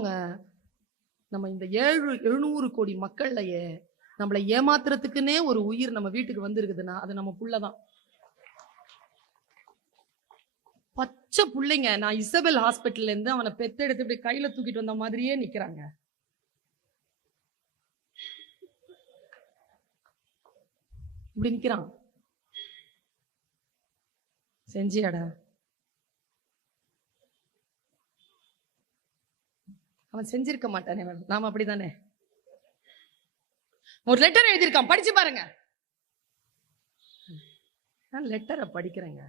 படிச்சவங்க நம்ம இந்த ஏழு எழுநூறு கோடி மக்கள்லையே நம்மளை ஏமாத்துறதுக்குன்னே ஒரு உயிர் நம்ம வீட்டுக்கு வந்திருக்குதுன்னா அது நம்ம புள்ளதான். பச்சை புள்ளைங்க நான் இசபெல் ஹாஸ்பிட்டல்ல இருந்து அவனை பெத்தெடுத்து இப்படி கையில தூக்கிட்டு வந்த மாதிரியே நிக்கிறாங்க. இப்படி நிக்கிறான். செஞ்சியாடா? அவன் செஞ்சிருக்க மாட்டானே மேடம் நாம அப்படிதானே? ஒரு லெட்டர் எழுதியிருக்கான். படிச்சு பாருங்க. நான் லெட்டரை படிக்கிறேங்க.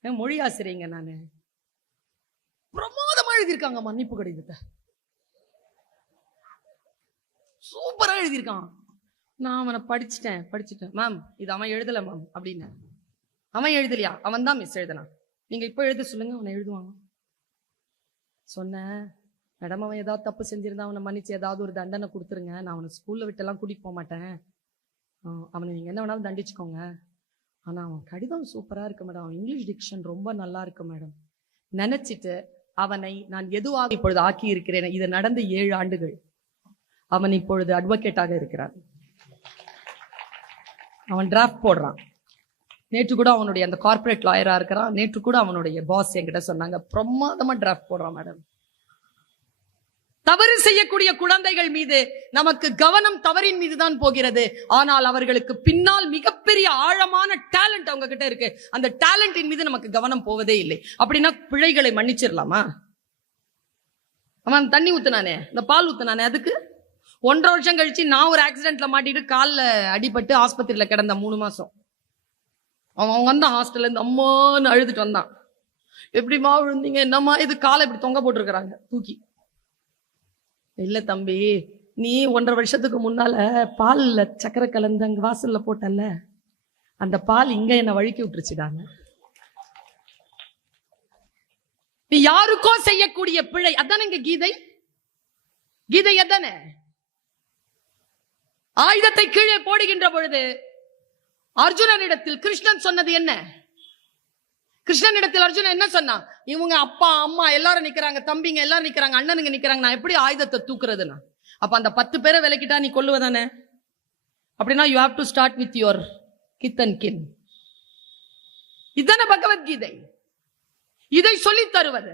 என் மொழி ஆசிரியங்க நானு. பிரமாதமாக எழுதியிருக்காங்க மன்னிப்பு கடிதத்தை. சூப்பராக எழுதியிருக்கான். நான் அவனை படிச்சுட்டேன். படிச்சுட்டேன். மேம் இது அவன் எழுதலை மேம் அப்படின்னு. அவன் எழுதலையா? அவன் தான் மிஸ் எழுதினான். நீங்கள் இப்போ எழுத சொல்லுங்க அவனை எழுதுவாங்க சொன்ன மேடம் அவன் ஏதாவது தப்பு செஞ்சிருந்தா அவனை மன்னிச்சு ஏதாவது ஒரு தண்டனை கொடுத்துருங்க. நான் அவனை ஸ்கூல்ல விட்டெல்லாம் கூட்டிட்டு போக மாட்டேன். அவனை நீங்க என்ன வேணாலும் தண்டிச்சுக்கோங்க. ஆனா அவன் கடிதம் சூப்பரா இருக்கு மேடம். அவன் இங்கிலீஷ் டிக்ஷன் ரொம்ப நல்லா இருக்கு மேடம். நினைச்சிட்டு அவனை நான் எதுவாக இப்பொழுது ஆக்கி இருக்கிறேன் இது நடந்து ஏழு ஆண்டுகள். அவன் இப்பொழுது அட்வொகேட்டாக இருக்கிறான். அவன் டிராஃப்ட் போடுறான். நேற்று கூட அவனுடைய அந்த கார்ப்பரேட் லாயரா இருக்கிறான். நேற்று கூட அவனுடைய பாஸ் என்கிட்ட சொன்னாங்க பிரமாதமா டிராஃப்ட் போடுறான் மேடம். தவறு செய்யக்கூடிய குழந்தைகள் மீது நமக்கு கவனம் தவறின் மீது தான் போகிறது. ஆனால் அவர்களுக்கு பின்னால் மிகப்பெரிய ஆழமான டேலண்ட் அவங்க கிட்ட இருக்கு. அந்த டேலண்டின் மீது நமக்கு கவனம் போவதே இல்லை. அப்படின்னா பிழைகளை மன்னிச்சிடலாமா? அவன் தண்ணி ஊத்துனானே இந்த பால் ஊத்துனானே அதுக்கு? ஒன்றரை வருஷம் கழிச்சு நான் ஒரு ஆக்சிடென்ட்ல மாட்டிட்டு கால்ல அடிபட்டு ஆஸ்பத்திரியில கிடந்த மூணு மாசம். அவன் அவன் வந்தான் ஹாஸ்டல்ல இருந்து அம்மான்னு அழுதுட்டு வந்தான். எப்படிம்மா விழுந்தீங்க? என்னம்மா இது? காலை இப்படி தொங்க போட்டிருக்கிறாங்க. தூக்கி. இல்ல தம்பி நீ ஒன்றரை வருஷத்துக்கு முன்னால பால்ல சக்கரை கலந்து அங்க வாசல்ல போட்டல்ல? அந்த பால் இங்க என்ன வழுக்கி விட்டுருச்சுடாங்க நீ யாருக்கோ செய்யக்கூடிய பிழை. அதானே இங்க கீதை? கீதை அதானே ஆயுதத்தை கீழே போடுகின்ற பொழுது அர்ஜுனனிடத்தில் கிருஷ்ணன் சொன்னது என்ன? கிருஷ்ணனிடத்தில் அர்ஜுனன் என்ன சொன்னான்? இவங்க அப்பா அம்மா எல்லாரும் நிக்கிறாங்க தம்பிங்க எல்லாரும் நிக்கிறாங்க அண்ணனுங்க நிக்கிறாங்க நான் எப்படி ஆயுதத்தை தூக்குறதுன்னா? அப்ப அந்த பத்து பேரை விலக்கிட்டா நீ கொல்லுவதானே அப்படின்னா you have to start with your kith and kin இதுதானே பகவத்கீதை. இதை சொல்லி தருவது.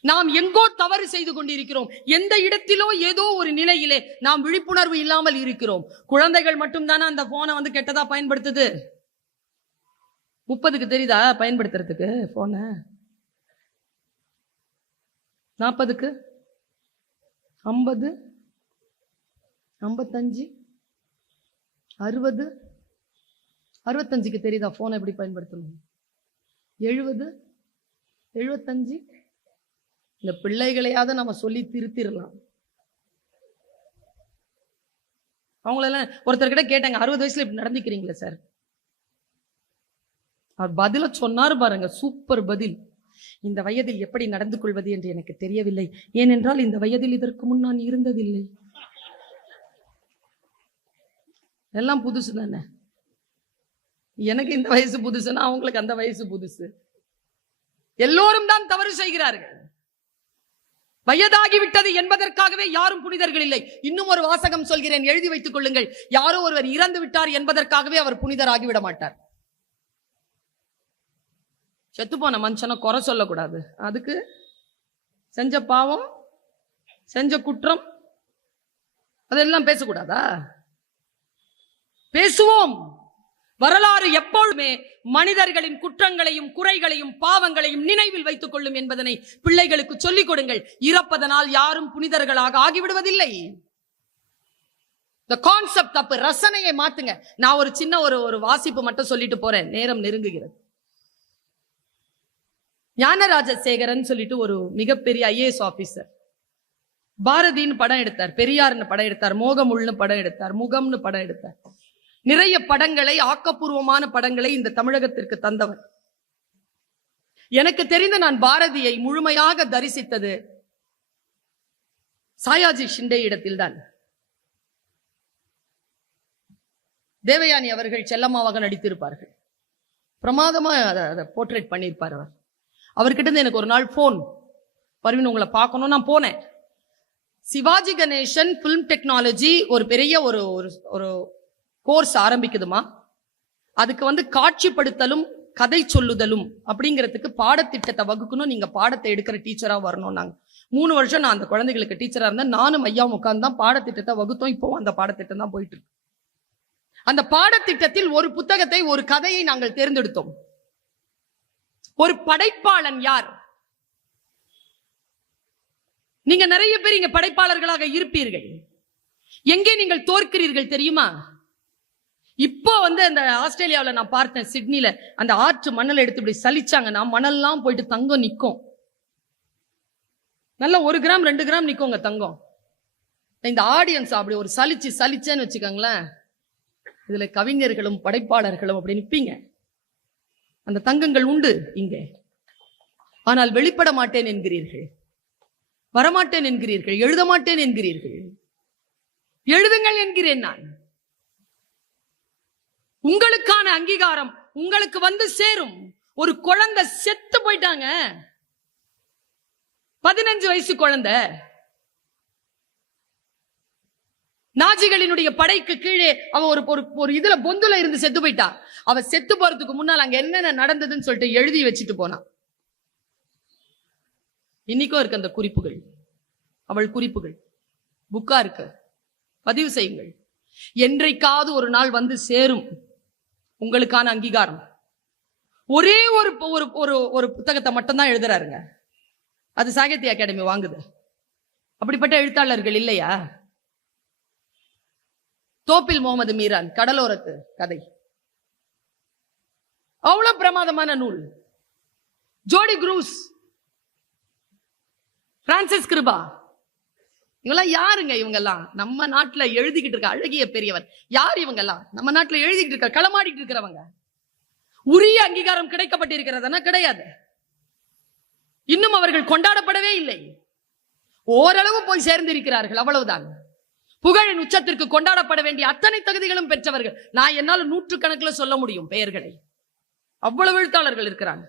நாம் எங்கோ தவறு செய்து கொண்டிருக்கிறோம். எந்த இடத்திலோ ஏதோ ஒரு நிலையிலே நாம் விழிப்புணர்வு இல்லாமல் இருக்கிறோம். குழந்தைகள் மட்டும்தானே அந்த போனை வந்து கெட்டதா பயன்படுத்துது? முப்பதுக்கு தெரியுதா பயன்படுத்துறதுக்கு போனை நாற்பதுக்கு ஐம்பது? ஐம்பத்தஞ்சு? அறுபது? அறுபத்தஞ்சுக்கு தெரியுதா ஃபோனை எப்படி பயன்படுத்தணும்? எழுபது? எழுபத்தஞ்சு? இந்த பிள்ளைகளையாவது நம்ம சொல்லி திருத்திடலாம் அவங்களெல்லாம் ஒருத்தர்கிட்ட கேட்டாங்க அறுபது வயசுல இப்படி நடந்துக்கிறீங்களே சார்? அவர் பதில சொன்னார் பாருங்க சூப்பர் பதில். இந்த வயதில் எப்படி நடந்து கொள்வது என்று எனக்கு தெரியவில்லை. ஏனென்றால் இந்த வயதில் இதற்கு முன் நான் இருந்ததில்லை. எல்லாம் புதுசு தானே? எனக்கு இந்த வயசு புதுசுன்னா அவங்களுக்கு அந்த வயசு புதுசு. எல்லோரும் தான் தவறு செய்கிறார்கள். வயதாகிவிட்டது என்பதற்காகவே யாரும் புனிதர்கள் இல்லை. இன்னும் ஒரு வாசகம் சொல்கிறேன் எழுதி வைத்துக் கொள்ளுங்கள். யாரோ ஒருவர் இறந்து விட்டார் என்பதற்காகவே அவர் புனிதராகிவிட மாட்டார். செத்து போன மனுஷனை குறை சொல்லக்கூடாது. அதுக்கு செஞ்ச பாவம் செஞ்ச குற்றம் அதெல்லாம் பேசக்கூடாதா? பேசுவோம். வரலாறு எப்பொழுதுமே மனிதர்களின் குற்றங்களையும் குறைகளையும் பாவங்களையும் நினைவில் வைத்துக் கொள்ளும் என்பதனை பிள்ளைகளுக்கு சொல்லிக் கொடுங்கள். இறப்பதனால் யாரும் புனிதர்களாக ஆகிவிடுவதில்லை. இந்த கான்செப்ட் தப்பு ரசனையை மாத்துங்க. நான் ஒரு சின்ன ஒரு ஒரு வாசிப்பு மட்டும் சொல்லிட்டு போறேன். நேரம் நெருங்குகிறது. ஞானராஜசேகரன் சொல்லிட்டு ஒரு மிகப்பெரிய ஐஏஎஸ் ஆபீசர் பாரதின்னு படம் எடுத்தார் பெரியார்னு படம் எடுத்தார் மோகமுள்னு படம் எடுத்தார் முகம்னு படம் எடுத்தார். நிறைய படங்களை ஆக்கப்பூர்வமான படங்களை இந்த தமிழகத்திற்கு தந்தவர். எனக்கு தெரிந்த நான் பாரதியை முழுமையாக தரிசித்தது சாயாஜி ஷிண்டே இடத்தில்தான். தேவயானி அவர்கள் செல்லம்மாவாக நடித்திருப்பார்கள். பிரமாதமா அதை போர்ட்ரேட் பண்ணியிருப்பார் அவர். அவர்கிட்ட இருந்து எனக்கு ஒரு நாள் போன் பர்வீன் உங்களை பார்க்கணும் நான் போனேன். சிவாஜி கணேசன் ஃபிலிம் டெக்னாலஜி ஒரு பெரிய ஒரு ஒரு ஒரு கோர்ஸ் ஆரம்பிக்குதுமா? அதுக்கு வந்து காட்சிப்படுத்தலும் கதை சொல்லுதலும் அப்படிங்கிறதுக்கு பாடத்திட்டத்தை வகுக்கணும். நீங்க பாடத்தை எடுக்கிற டீச்சரா வரணும் நாங்க. மூணு வருஷம் நான் அந்த குழந்தைகளுக்கு டீச்சரா இருந்தேன். நானும் ஐயாவும் உட்கார்ந்து தான் பாடத்திட்டத்தை வகுத்தோம். இப்போ அந்த பாடத்திட்டம் தான் போயிட்டு இருக்கு. அந்த பாடத்திட்டத்தில் ஒரு புத்தகத்தை ஒரு கதையை நாங்கள் தேர்ந்தெடுத்தோம். ஒரு படைப்பாளன் யார்? நீங்க நிறைய பேர் இங்க படைப்பாளர்களாக இருப்பீர்கள். எங்கே நீங்கள் தோற்கிறீர்கள் தெரியுமா? இப்போ வந்து அந்த ஆஸ்திரேலியாவில் நான் பார்த்தேன் சிட்னில அந்த ஆற்று மணல் எடுத்து இப்படி சலிச்சாங்கன்னா மணல்லாம் போயிட்டு தங்கம் நிற்கும். நல்ல ஒரு கிராம் ரெண்டு கிராம் நிக்குங்க தங்கம். இந்த ஆடியன்ஸ் அப்படி ஒரு சலிச்சு சலிச்சேன்னு வச்சுக்கோங்களேன். இதுல கவிஞர்களும் படைப்பாளர்களும் அப்படி நிற்பீங்க அந்த தங்கங்கள் உண்டு இங்கே. ஆனால் வெளிப்பட மாட்டேன் என்கிறீர்கள். வரமாட்டேன் என்கிறீர்கள். எழுத மாட்டேன் என்கிறீர்கள். எழுதுங்கள் என்கிறேன் நான். உங்களுக்கான அங்கீகாரம் உங்களுக்கு வந்து சேரும். ஒரு குழந்தை செத்து போயிட்டாங்க. பதினஞ்சு வயசு குழந்தை. நாஜிகளினுடைய படைக்கு கீழே அவ ஒரு ஒரு ஒரு இதுல பொந்துல இருந்து செத்து போயிட்டா. அவ செத்து போறதுக்கு முன்னால் அங்க என்னென்ன நடந்ததுன்னு சொல்லிட்டு எழுதி வச்சுட்டு போனான் இன்னைக்கும் இருக்கு அந்த குறிப்புகள். அவள் குறிப்புகள். புக்கா இருக்கு. பதிவு செய்யுங்கள். என்றைக்காவது ஒரு நாள் வந்து சேரும் உங்களுக்கான அங்கீகாரம். ஒரே ஒரு ஒரு ஒரு ஒரு புத்தகத்தை மட்டும்தான் எழுதுறாருங்க. அது சாகித்ய அகாடமி வாங்குது. அப்படிப்பட்ட எழுத்தாளர்கள் இல்லையா? தோப்பில் முகமது மீரான் கடலோரத்து கதை. அவ்வளவு பிரமாதமான நூல். ஜோடி குரூஸ். பிரான்சிஸ் கிருபா. இவங்கெல்லாம் யாருங்க இவங்கெல்லாம்? நம்ம நாட்டுல எழுதிக்கிட்டு இருக்க அழகிய பெரியவர். யார் இவங்கெல்லாம்? நம்ம நாட்டுல எழுதிக்கிட்டு இருக்க களமாடிட்டு இருக்கிறவங்க. உரிய அங்கீகாரம் கிடைக்கப்பட்டிருக்கிறதுனா கிடையாது. இன்னும் அவர்கள் கொண்டாடப்படவே இல்லை. ஓரளவு போய் சேர்ந்திருக்கிறார்கள் அவ்வளவுதான். புகழின் உச்சத்திற்கு கொண்டாடப்பட வேண்டிய அத்தனை தகுதிகளும் பெற்றவர்கள். நான் என்னால நூற்றுக்கணக்கில் சொல்ல முடியும் பெயர்களை. அவ்வளவு எழுத்தாளர்கள் இருக்கிறாங்க.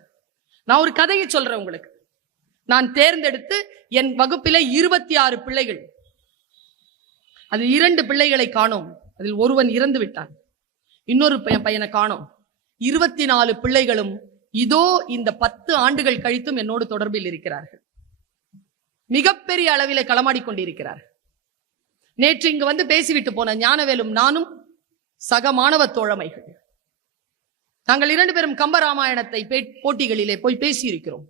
நான் ஒரு கதையை சொல்றேன் உங்களுக்கு. நான் தேர்ந்தெடுத்து என் வகுப்பிலே இருபத்தி ஆறு பிள்ளைகள். அதில் இரண்டு பிள்ளைகளை காணோம். அதில் ஒருவன் இறந்து விட்டான். இன்னொரு பையன் பையனை காணோம். இருபத்தி நாலு பிள்ளைகளும் இதோ இந்த பத்து ஆண்டுகள் கழித்தும் என்னோடு தொடர்பில் இருக்கிறார்கள். மிகப்பெரிய அளவிலே களமாடிக் கொண்டிருக்கிறார் நேற்று இங்கு வந்து பேசிவிட்டு போன ஞானவேலும் நானும் சக மாணவ தோழமைகள். நாங்கள் இரண்டு பேரும் கம்பராமாயணத்தை ராமாயணத்தை போட்டிகளிலே போய் பேசியிருக்கிறோம்.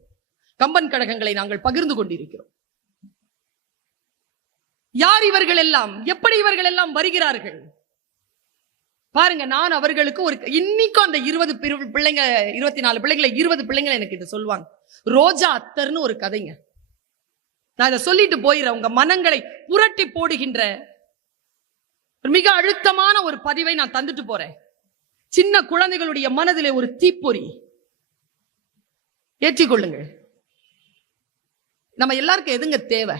கம்பன் கழகங்களை நாங்கள் பகிர்ந்து கொண்டிருக்கிறோம். யார் இவர்கள் எல்லாம் எப்படி இவர்கள் எல்லாம் வருகிறார்கள்? பாருங்க நான் அவர்களுக்கு ஒரு இன்னைக்கும் அந்த இருபது பிள்ளைங்க இருபத்தி நாலு பிள்ளைங்களை இருபது பிள்ளைங்களை எனக்கு இது சொல்லுவாங்க. ரோஜா அத்தர்னு ஒரு கதைங்க. நான் இதை சொல்லிட்டு போயிடுறேன். உங்க மனங்களை புரட்டி போடுகின்ற ஒரு மிக அழுத்தமான ஒரு பதிவை நான் தந்துட்டு போறேன். சின்ன குழந்தைகளுடைய மனதிலே ஒரு தீப்பொறி. ஏற்றிக்கொள்ளுங்கள். நம்ம எல்லாருக்கும் எதுங்க தேவை?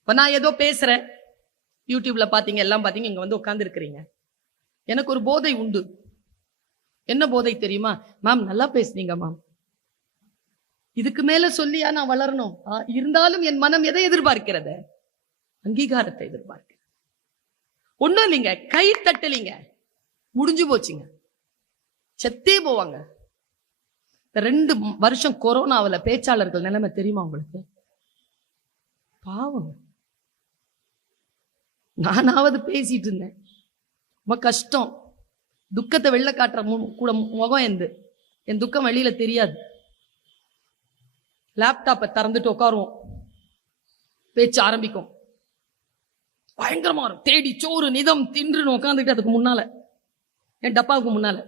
இப்ப நான் ஏதோ பேசுறேன். யூடியூப்ல பாத்தீங்க எல்லாம் பாத்தீங்க இங்க வந்து உட்காந்துருக்கிறீங்க எனக்கு ஒரு போதை உண்டு. என்ன போதை தெரியுமா? மேம் நல்லா பேசுனீங்க மேம். இதுக்கு மேல சொல்லியா நான் வளரணும்? இருந்தாலும் என் மனம் எதை எதிர்பார்க்கிறது? அங்கீகாரத்தை எதிர்பார்க்க ஒண்ணும் இல்லைங்க கை தட்டலிங்க. முடிஞ்சு போச்சுங்க. செத்தே போவாங்க. ரெண்டு வருஷம் கொரோனாவில் பேச்சாளர்கள் நிலைமை தெரியுமா உங்களுக்கு? பாவம் நானாவது பேசிட்டு இருந்தேன். ரொம்ப கஷ்டம். துக்கத்தை வெளில காட்டுற மு- கூட முகம் எந்த. என் துக்கம் வெளியில தெரியாது. லேப்டாப்பை திறந்துட்டு உட்காருவோம். பேச்சு ஆரம்பிக்கும். பயங்கரமா இருக்கும் தேடி சோறு நிதம் தின்றுன்னு உட்காந்துட்டு அதுக்கு முன்னால. என் டப்பாவுக்கு முன்னால.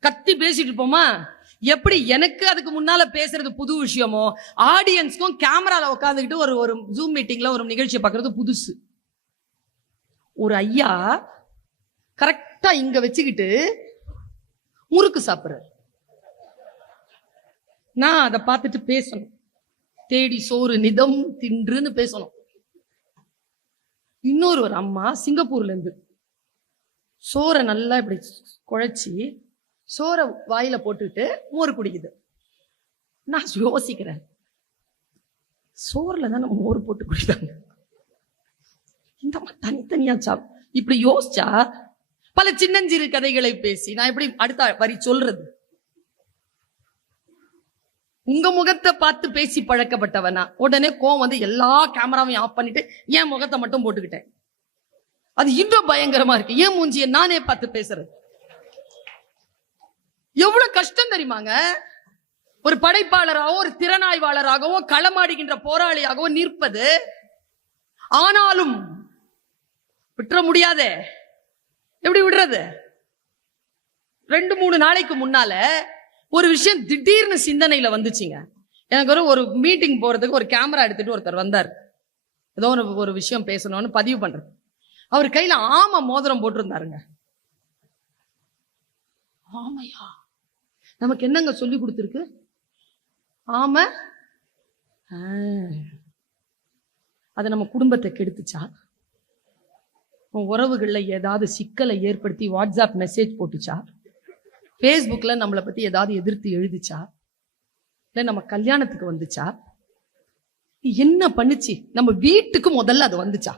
கத்தி பேசிட்டு இருப்போமா? எப்படி எனக்கு அதுக்கு முன்னால பேசுறது புது விஷயமோ ஆடியன்ஸ்க்கும் கேமரால உட்காந்துக்கிட்டு ஒரு ஒரு ஜூம் மீட்டிங்ல ஒரு நிகழ்ச்சியை பார்க்கறது புதுசு. ஒரு ஐயா கரெக்டா இங்க வச்சுக்கிட்டு முறுக்கு சாப்பிடுறாரு. நான் அதை பார்த்துட்டு பேசணும். தேடி சோறு நிதம் தின்றுன்னு பேசணும். இன்னொரு ஒரு அம்மா சிங்கப்பூர்ல இருந்து சோறை நல்லா இப்படி குழைச்சி சோறை வாயில போட்டுக்கிட்டு மோர் குடிக்குது. நான் யோசிக்கிறேன். சோறுல தானே மோர் போட்டு குடித்தாங்க இந்த அம்மா தனித்தனியா சாப் இப்படி யோசிச்சா பல சின்னஞ்சிறு கதைகளை பேசி நான் எப்படி அடுத்த வரி சொல்றது? உங்க முகத்தை பார்த்து பேசி பழக்கப்பட்டவனா? உடனே கோவம் வந்து எல்லா கேமராவையும் ஆஃப் பண்ணிட்டு என் முகத்தை மட்டும் போட்டுக்கிட்டேன். அது இன்னும் பயங்கரமா இருக்கு. ஏன் மூஞ்சிய நானே பார்த்து பேசுறது. எவ்வளவு கஷ்டம் தெரியுமாங்க? ஒரு படைப்பாளராகவோ ஒரு திறனாய்வாளராகவோ களமாடுகின்ற போராளியாகவோ நிற்பது. ஆனாலும் விட்டுற முடியாதே. எப்படி விடுறது? ரெண்டு மூணு நாளைக்கு முன்னால ஒரு விஷயம் திடீர்னு சிந்தனையில வந்துச்சுங்க. எனக்கு ஒரு ஒரு மீட்டிங் போறதுக்கு ஒரு கேமரா எடுத்துட்டு ஒருத்தர் வந்தார். ஏதோ ஒரு ஒரு விஷயம் பேசணும்னு பதிவு பண்றது. அவர் கையில ஆம மோதிரம் போட்டிருந்தாருங்க. ஆமையா? நமக்கு என்னங்க சொல்லி கொடுத்துருக்கு? ஆம? அது நம்ம குடும்பத்தை கெடுத்துச்சா? உறவுகளில் ஏதாவது சிக்கலை ஏற்படுத்தி வாட்ஸ்அப் மெசேஜ் போட்டுச்சா? ஃபேஸ்புக்கில் நம்மளை பற்றி ஏதாவது எதிர்த்து எழுதிச்சா? இல்லை நம்ம கல்யாணத்துக்கு வந்துச்சா? என்ன பண்ணுச்சு? நம்ம வீட்டுக்கு முதல்ல அது வந்துச்சா?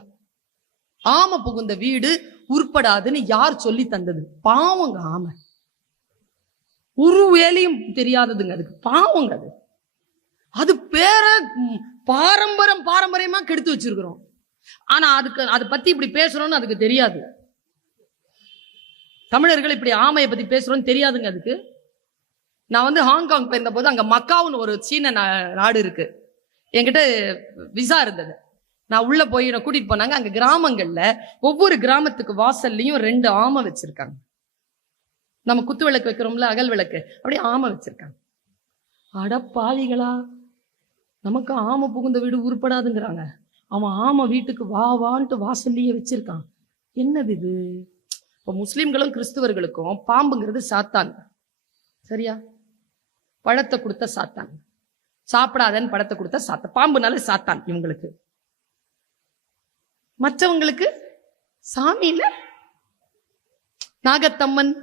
ஆமை புகுந்த வீடு உருப்படாதுன்னு யார் சொல்லி தந்தது? பாவங்க ஆமை. ஒரு வேலையும் தெரியாததுங்க அதுக்கு. பாவங்க அது. அது பேர பாரம்பரியம் பாரம்பரம் பாரம்பரியமா கெடுத்து வச்சிருக்கிறோம். ஆனா அதுக்கு அதை பத்தி இப்படி பேசுறோம்னு அதுக்கு தெரியாது. தமிழர்கள் இப்படி ஆமையை பத்தி பேசுறோம்னு தெரியாதுங்க அதுக்கு. நான் வந்து ஹாங்காங் போயிருந்த போது அங்க மக்காவுன்னு ஒரு சீன நா- நாடு இருக்கு. என்கிட்ட விசா இருந்தது. நான் உள்ள போய் என்னை கூட்டிட்டு போனாங்க. அங்க கிராமங்கள்ல ஒவ்வொரு கிராமத்துக்கு வாசல்லையும் ரெண்டு ஆமை வச்சிருக்காங்க. நம்ம குத்து விளக்கு வைக்கிறோம்ல அகல் விளக்கு. அப்படியே ஆமை வச்சிருக்காங்க. அடப்பாவிகளா நமக்கு ஆமை புகுந்த வீடு உருப்படாதுங்கிறாங்க. அவன் ஆமை வீட்டுக்கு வா வான்ட்டு வாசல்லையே வச்சிருக்கான். என்னது இது? இப்போ முஸ்லீம்களும் கிறிஸ்துவர்களுக்கும் பாம்புங்கிறது சாத்தான். சரியா? பழத்தை கொடுத்த சாத்தான். சாப்பிடாதன்னு பழத்தை கொடுத்த சாத்தான். பாம்புனால சாத்தான் இவங்களுக்கு. மற்றவங்களுக்கு சாமியில நாகத்தம்மன்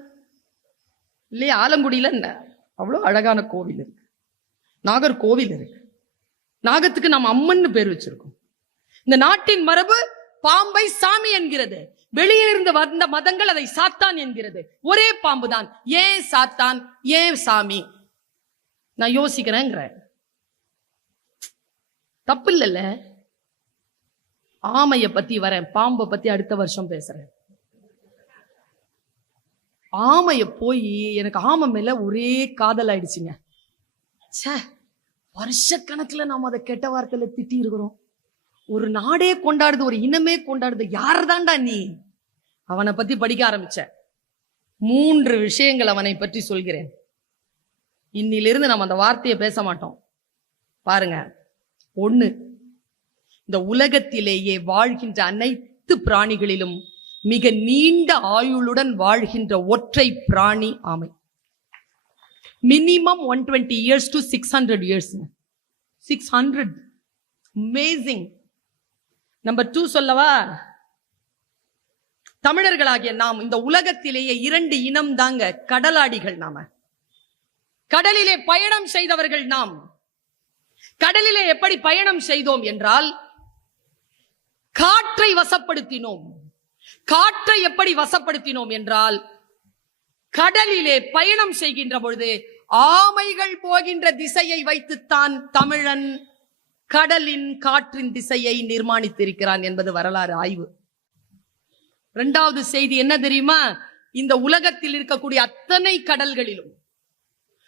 இல்லையா? ஆலங்குடியில அவ்வளோ அவ்வளவு அழகான கோவில் இருக்கு. நாகர் கோவில் இருக்கு. நாகத்துக்கு நம்ம அம்மன்னு பேர் வச்சிருக்கோம். இந்த நாட்டின் மரபு பாம்பை சாமி என்கிறது. வெளியே இருந்து வந்த மதங்கள் அதை சாத்தான் என்கிறது. ஒரே பாம்பு தான் ஏன் சாத்தான்? ஏன் சாமி? நான் யோசிக்கிறேங்கிற. தப்பு இல்லைல்ல ஆமைய பத்தி வரேன். பாம்பை பத்தி அடுத்த வருஷம் பேசுறேன். ஆமைய போய் எனக்கு ஆமை மேல ஒரே காதல் ஆயிடுச்சுங்க. ச்சே வருஷக்கணக்குல நாம அதை கெட்ட வார்த்தையில திட்டி இருக்கிறோம் ஒரு நாடே கொண்டாடுது ஒரு இனமே கொண்டாடுது. யார்தான்டா நீ? அவனை பத்தி படிக்க ஆரம்பிச்ச மூன்று விஷயங்கள் அவனை பற்றி சொல்கிறேன். இன்னிலிருந்து நம்ம அந்த வார்த்தையை பேச மாட்டோம். பாருங்க. ஒண்ணு இந்த உலகத்திலேயே வாழ்கின்ற அனைத்து பிராணிகளிலும் மிக நீண்ட ஆயுளுடன் வாழ்கின்ற ஒற்றை பிராணி ஆமை. Minimum one twenty years to six hundred years six hundred amazing number two சொல்லவா? தமிழர்களாகிய நாம் இந்த உலகத்திலேயே இரண்டு இனம் தாங்க கடலாடிகள் நாம. கடலிலே பயணம் செய்தவர்கள் நாம். கடலிலே எப்படி பயணம் செய்தோம் என்றால் காற்றை வசப்படுத்தினோம். காற்றை எப்படி வசப்படுத்தினோம் என்றால் கடலிலே பயணம் செய்கின்ற பொழுது ஆமைகள் போகின்ற திசையை வைத்துத்தான் தமிழன் கடலின் காற்றின் திசையை நிர்மாணித்திருக்கிறான் என்பது வரலாறு ஆய்வு. ரெண்டாவது செய்தி என்ன தெரியுமா? இந்த உலகத்தில் இருக்கக்கூடிய அத்தனை கடல்களிலும்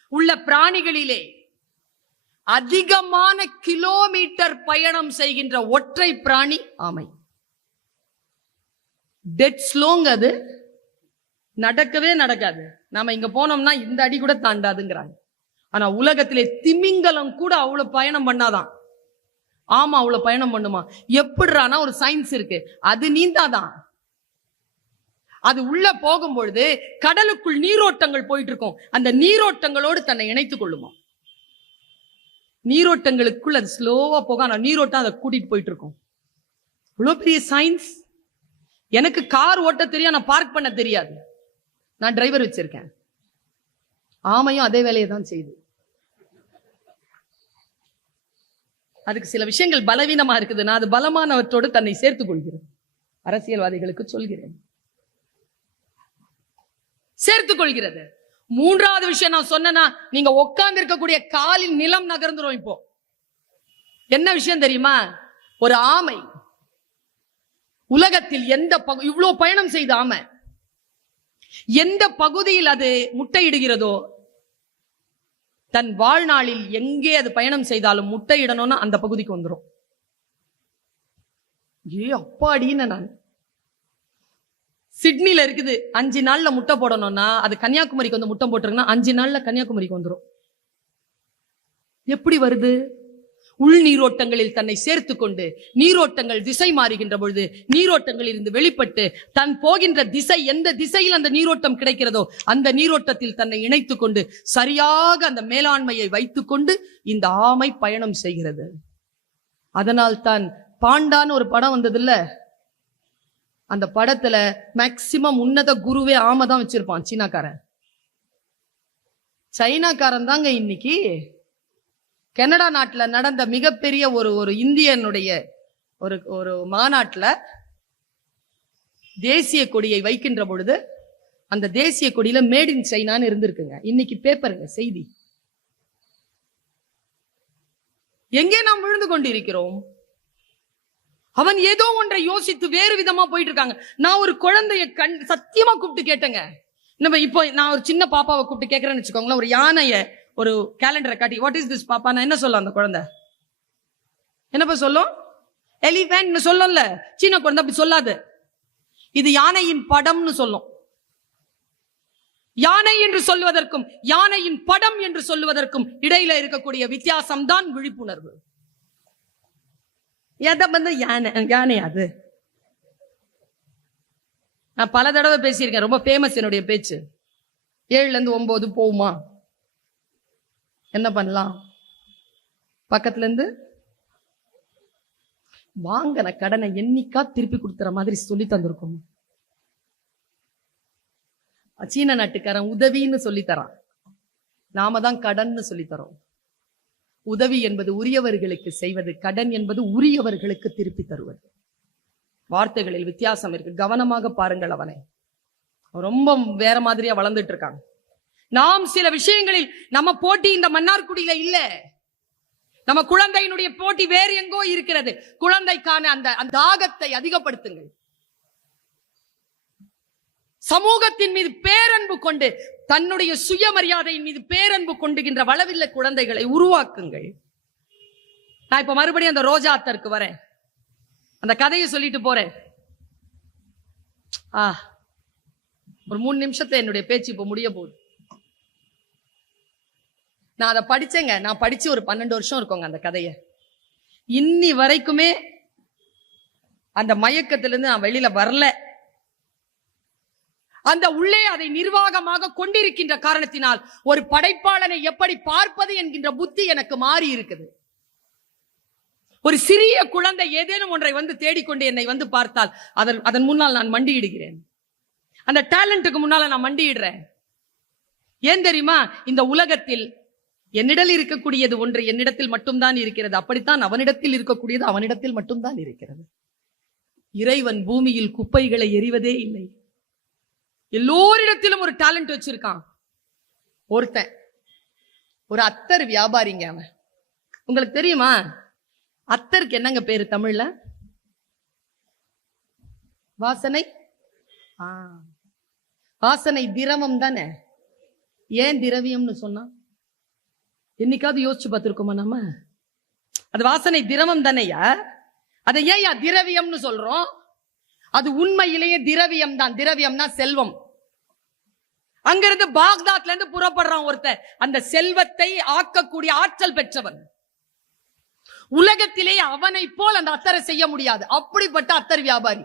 உள்ள பிராணிகளிலே அதிகமான கிலோமீட்டர் பயணம் செய்கின்ற ஒற்றை பிராணி ஆமை. டெட் ஸ்லோங் அது நடக்கவே நடக்காது. நாம இங்க போனோம்னா இந்த அடி கூட தாண்டாதுங்கிறாங்க. ஆனா உலகத்திலே திமிங்கலம் கூட அவ்வளவு பயணம் பண்ணாதான். ஆமா அவ்வளவு பயணம் பண்ணுமா? எப்படிறானா ஒரு சயின்ஸ் இருக்கு. அது நீந்தாதான். அது உள்ள போகும்பொழுது கடலுக்குள் நீரோட்டங்கள் போயிட்டு இருக்கும் அந்த நீரோட்டங்களோடு தன்னை இணைத்துக் கொள்ளுமா? நீரோட்டங்களுக்குள் அது ஸ்லோவா போக ஆனா நீரோட்டம் அதை கூட்டிட்டு போயிட்டு இருக்கும் இவ்வளோ பெரிய சயின்ஸ் எனக்கு கார் ஓட்ட தெரியும் நான் பார்க் பண்ண தெரியாது. நான் டிரைவர் வச்சிருக்கேன். ஆமையும் அதே வேலையை தான் செய்யுது. அதுக்கு சில விஷயங்கள் பலவீனமா இருக்குது நான் அது பலமானவற்றோடு தன்னை சேர்த்துக் கொள்கிறேன் அரசியல்வாதிகளுக்கு சொல்கிறேன். சேர்த்துக் கொள்கிறது மூன்றாவது விஷயம் நான் சொன்னேன்னா நீங்க உட்கார்ந்து இருக்கக்கூடிய காலின் நிலம் நகர்ந்துரும் இப்போ. என்ன விஷயம் தெரியுமா? ஒரு ஆமை உலகத்தில் எந்த பகு இவ்வளவு பயணம் செய்த ஆமை எந்த பகுதியில் அது முட்டையிடுகிறதோ தன் வாழ்நாளில் எங்கே அது பயணம் செய்தாலும் முட்டையிடணும்னு அந்த பகுதிக்கு வந்துரும். ஏ அப்பாடின்னு நான் சிட்னில இருக்குது. அஞ்சு நாள்ல முட்டை போடணும்னா அது கன்னியாகுமரிக்கு வந்து முட்டை போட்டிருக்குன்னா அஞ்சு நாள்ல கன்னியாகுமரிக்கு வந்துரும். எப்படி வருது? உள் நீரோட்டங்களில் தன்னை சேர்த்து கொண்டு நீரோட்டங்கள் திசை மாறுகின்ற பொழுது நீரோட்டங்களில் இருந்து வெளிப்பட்டு தன் போகின்ற திசை எந்த திசையில் அந்த நீரோட்டம் கிடைக்கிறதோ அந்த நீரோட்டத்தில் தன்னை இணைத்துக் கொண்டு சரியாக அந்த மேலாண்மையை வைத்துக்கொண்டு இந்த ஆமை பயணம் செய்கிறது. அதனால் தான் பாண்டான்னு ஒரு படம் வந்ததுல்ல. அந்த படத்துல மேக்சிமம் உன்னத குருவே ஆம தான் வச்சிருப்பான் சீனாக்காரன். சைனாக்காரன் தாங்க இன்னைக்கு. கனடா நாட்டுல நடந்த மிகப்பெரிய ஒரு ஒரு இந்தியனுடைய ஒரு ஒரு மாநாட்டுல தேசிய கொடியை வைக்கின்ற பொழுது அந்த தேசிய கொடியில மேட் இன் சைனான்னு இருந்திருக்குங்க. இன்னைக்கு பேப்பருங்க செய்தி. எங்கே நாம் விழுந்து கொண்டிருக்கிறோம்? அவன் ஏதோ ஒன்றை யோசித்து வேறு விதமா போயிட்டு இருக்காங்க நான் ஒரு குழந்தைய கண் சத்தியமா கூப்பிட்டு கேட்டேங்க. நம்ம இப்போ நான் ஒரு சின்ன பாப்பாவை கூப்பிட்டு கேட்கறேன்னு வச்சுக்கோங்களேன். ஒரு யானைய ஒரு கேலண்டரை காட்டி வாட் இஸ் திஸ் பாப்பா? நான் என்ன சொல்லலாம் அந்த குழந்தை? என்னப்பா சொல்லும்? எலிஃபென்ட் சொல்லும்ல. சின்ன குழந்தை அப்படி சொல்லாது. இது யானையின் படம்னு சொல்லும். யானை என்று சொல்லுவதற்கும் யானையின் படம் என்று சொல்லுவதற்கும் இடையில இருக்கக்கூடிய வித்தியாசம்தான் விழிப்புணர்வு. எதை வந்து யானை யானை அது? நான் பல தடவை பேசியிருக்கேன். ரொம்ப ஃபேமஸ் என்னுடைய பேச்சு. ஏழுல இருந்து ஒன்பது போகுமா என்ன பண்ணலாம்? பக்கத்துல இருந்து வாங்கின கடனை என்னைக்கா திருப்பி கொடுத்துற மாதிரி சொல்லி தந்திருக்கோம். சீன நாட்டுக்காரன் உதவின்னு சொல்லித்தரான் நாம தான் கடன் சொல்லி தரோம். உதவி என்பது உரியவர்களுக்கு செய்வது கடன் என்பது உரியவர்களுக்கு திருப்பி தருவது. வார்த்தைகளில் வித்தியாசம் இருக்கு. கவனமாக பாருங்கள் அவனை. ரொம்ப வேற மாதிரியா வளர்ந்துட்டு இருக்காங்க. நாம் சில விஷயங்களில் நம்ம போட்டி இந்த மன்னார்குடியில இல்ல. நம்ம குழந்தையினுடைய போட்டி வேறு எங்கோ இருக்கிறது. குழந்தைக்கான அந்த அந்த தாகத்தை அதிகப்படுத்துங்கள். சமூகத்தின் மீது பேர கொண்டு தன்னுடைய சுயமரியாதையின் மீது பேரன்பு கொண்டுகின்ற வளவில்ல குழந்தைகளை உருவாக்குங்கள். நான் இப்ப மறுபடியும் அந்த ரோஜா அத்தருக்கு வரேன். அந்த கதையை சொல்லிட்டு போறேன். ஆ ஒரு மூணு நிமிஷத்துல என்னுடைய பேச்சு இப்ப முடிய போகுது. நான் அதை படிச்சேங்க. நான் படிச்சு ஒரு பன்னெண்டு வருஷம் இருக்கோங்க அந்த கதைய. இன்னி வரைக்குமே அந்த மயக்கத்திலிருந்து நான் வெளியில வரல. அந்த உள்ளே அதை நிர்வாகமாக கொண்டிருக்கின்ற காரணத்தினால் ஒரு படைப்பாளனை எப்படி பார்ப்பது என்கின்ற புத்தி எனக்கு மாறி இருக்குது. ஒரு சிறிய குழந்தை ஏதேனும் ஒன்றை வந்து தேடிக்கொண்டு என்னை வந்து பார்த்தால் அதன் அதன் முன்னால் நான் மண்டியிடுகிறேன். அந்த டேலண்ட்டுக்கு முன்னால நான் மண்டியிடுறேன். ஏன் தெரியுமா? இந்த உலகத்தில் என்னிடல் இருக்கக்கூடியது ஒன்று என்னிடத்தில் மட்டும்தான் இருக்கிறது. அப்படித்தான் அவனிடத்தில் இருக்கக்கூடியது அவனிடத்தில் மட்டும்தான் இருக்கிறது. இறைவன் பூமியில் குப்பைகளை எறிவதே இல்லை. எல்லோரிடத்திலும் ஒரு டேலண்ட் வச்சிருக்கான். ஒருத்தன். ஒரு அத்தர் வியாபாரிங்க அவன். உங்களுக்கு தெரியுமா? அத்தருக்கு என்னங்க பேரு தமிழ்ல? வாசனை? வாசனை திரவம் தானே? ஏன் திரவியம்னு சொன்னா? என்னைக்காவது யோசிச்சு பார்த்துருக்கோமா நம்ம அது வாசனை திரவம் தானேயா? அதை ஏன் திரவியம்னு சொல்றோம்? அது உண்மையிலேயே திரவியம் தான் திரவியம்னா செல்வம். அங்கிருந்து பாக்தாத்ல இருந்து புறப்படுறான் ஒருத்தன் அந்த செல்வத்தை ஆக்கக்கூடிய ஆற்றல் பெற்றவன். உலகத்திலேயே அவனை போல் அந்த அத்தரை செய்ய முடியாது. அப்படிப்பட்ட அத்தர் வியாபாரி.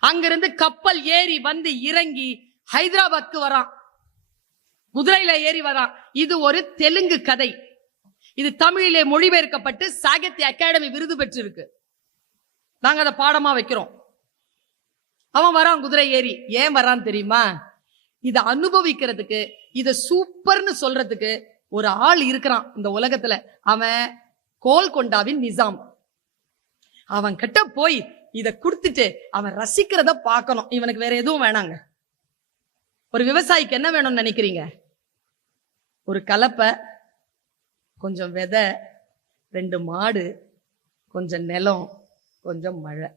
அங்கிருந்து கப்பல் ஏறி வந்து இறங்கி ஹைதராபாத்க்கு வரான். குதிரையில ஏறி வரான். இது ஒரு தெலுங்கு கதை. இது தமிழிலே மொழிபெயர்க்கப்பட்டு சாகித்ய அகாடமி விருது பெற்றிருக்கு. நாங்க அதை பாடமா வைக்கிறோம். அவன் வரான் குதிரை ஏறி. ஏன் வரான் தெரியுமா? இதை அனுபவிக்கிறதுக்கு இதை சூப்பர்னு சொல்றதுக்கு ஒரு ஆள் இருக்கிறான் இந்த உலகத்துல. அவன் கோல்கொண்டாவின் நிசாம். அவன் கிட்ட போய் இத குடுத்துட்டு அவன் ரசிக்கிறத பார்க்கணும். இவனுக்கு வேற எதுவும் வேணாங்க. ஒரு விவசாயிக்கு என்ன வேணும்னு நினைக்கிறீங்க? ஒரு கலப்பை கொஞ்சம் விதை ரெண்டு மாடு கொஞ்சம் நிலம் கொஞ்சம் மழை.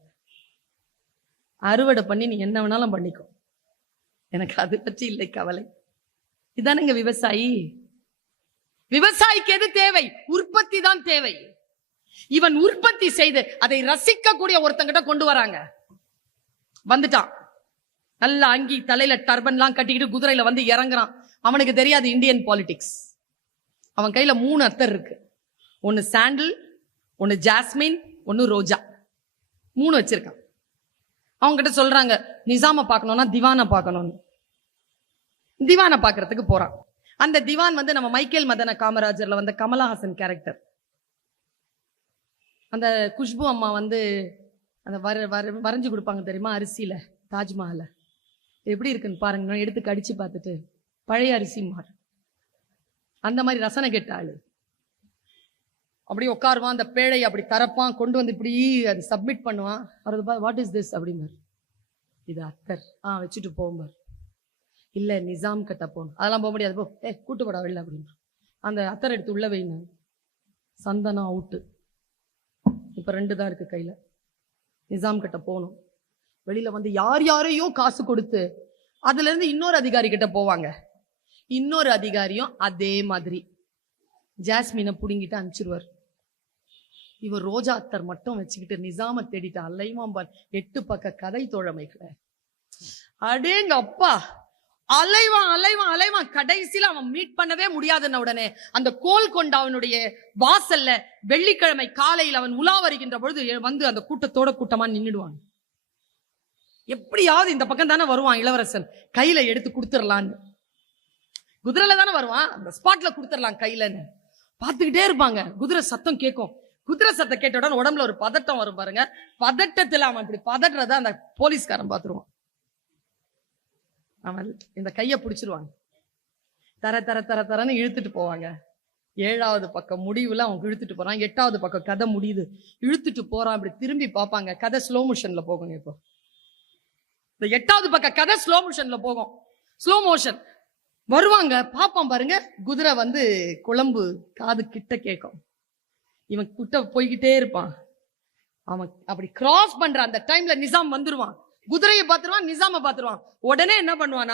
அறுவடை பண்ணி நீ என்ன வேணாலும் பண்ணிக்கோ. எனக்கு அது பற்றி இல்லை கவலை. இதானுங்க விவசாயி. விவசாயிக்கு எது தேவை? உற்பத்தி தான் தேவை. இவன் உற்பத்தி செய்து அதை ரசிக்கக்கூடிய ஒருத்தங்கிட்ட கொண்டு வராங்க. வந்துட்டான். நல்ல அங்கி தலையில டர்பன்லாம் கட்டிக்கிட்டு குதிரையில வந்து இறங்குறான். அவனுக்கு தெரியாது இந்தியன் பாலிடிக்ஸ். அவன் கையில மூணு அத்தர் இருக்கு. ஒன்னு சாண்டில் ஒன்னு ஜாஸ்மின் ஒன்னு ரோஜா. மூணு வச்சிருக்கான். அவங்க கிட்ட சொல்றாங்க நிசாம பார்க்கணும்னா திவானை பார்க்கணும்னு. திவானை பார்க்கறதுக்கு போறான். அந்த திவான் வந்து நம்ம மைக்கேல் மதன காமராஜர்ல வந்த கமலஹாசன் கேரக்டர் அந்த குஷ்பு அம்மா வந்து அந்த வர வர வரைஞ்சு கொடுப்பாங்க தெரியுமா அரிசியில தாஜ்மஹால எப்படி இருக்குன்னு பாருங்க நான் எடுத்து கடிச்சு பார்த்துட்டு பழைய அரிசி மாறு அந்த மாதிரி ரசனை கெட்ட ஆளு. அப்படி உட்காருவான் அந்த பேழையை அப்படி தரப்பான் கொண்டு வந்து இப்படி அது சப்மிட் பண்ணுவான். அவர் வாட் இஸ் திஸ் அப்படிம்பார் இது அத்தர் ஆ வச்சுட்டு போகும்பார் இல்லை நிசாம் கிட்ட போகணும். அதெல்லாம் போக முடியாது போ. ஏ கூட்டு போடா வெளில. அப்படின்னு. அந்த அத்தர் எடுத்து உள்ள வைங்க சந்தனம் அவுட்டு இப்போ ரெண்டு தான் இருக்கு கையில். நிசாம் கிட்ட போகணும். வெளியில் வந்து யார் யாரையோ காசு கொடுத்து அதுலேருந்து இன்னொரு அதிகாரி கிட்ட போவாங்க. இன்னொரு அதிகாரியும் அதே மாதிரி. ஜாஸ்மினை பிடுங்கிட்டு அனுப்பிச்சிருவார். இவர் ரோஜாத்தர் மட்டும் வச்சுக்கிட்டு நிசாம தேடிட்டு அலைவாம்பார் எட்டு பக்க கதை தோழமைகளை. அடேங்க அப்பா. அலைவான் அலைவான் அலைவான். கடைசியில அவன் மீட் பண்ணவே முடியாதுன்ன உடனே அந்த கோல் கொண்ட அவனுடைய வாசல்ல வெள்ளிக்கிழமை காலையில் அவன் உலா வருகின்ற பொழுது வந்து அந்த கூட்டத்தோட கூட்டமா நின்னுடுவான் எப்படியாவது இந்த பக்கம் தானே வருவான் இளவரசன். கையில எடுத்து கொடுத்துடலான்னு குதிரையில தானே வருவான். அந்த ஸ்பாட்ல கொடுத்துடலாம் கையிலன்னு. பார்த்துக்கிட்டே இருப்பாங்க. குதிரை சத்தம் கேட்கும். குதிரை சத்தம் கேட்ட உடனே உடம்புல ஒரு பதட்டம் வரும் பாருங்க. பதட்டத்துல அவன் இப்படி பதற்றத அந்த போலீஸ்காரன் பார்த்துருவான். அவன் இந்த கைய பிடிச்சிருவாங்க. தர தர தர தரன்னு இழுத்துட்டு போவாங்க. ஏழாவது பக்கம் முடிவுல அவங்க இழுத்துட்டு போறான். எட்டாவது பக்கம் கதை முடியுது. இழுத்துட்டு போறான் அப்படி திரும்பி பார்ப்பாங்க. கதை ஸ்லோ மோஷன்ல போகுங்க இப்போ. இந்த எட்டாவது பக்கம் கதை ஸ்லோ மோஷன்ல போகும். ஸ்லோ மோஷன் வருவாங்க பாப்பான் பாருங்க. குதிரை வந்து குழம்பு காது கிட்ட கேட்கும். இவன் கிட்ட போய்கிட்டே இருப்பான். அவன் அப்படி கிராஸ் பண்ற அந்த டைம்ல நிசாம் வந்துருவான். குதிரையை பார்த்துருவான் நிசாம பாத்துருவான் உடனே என்ன பண்ணுவான்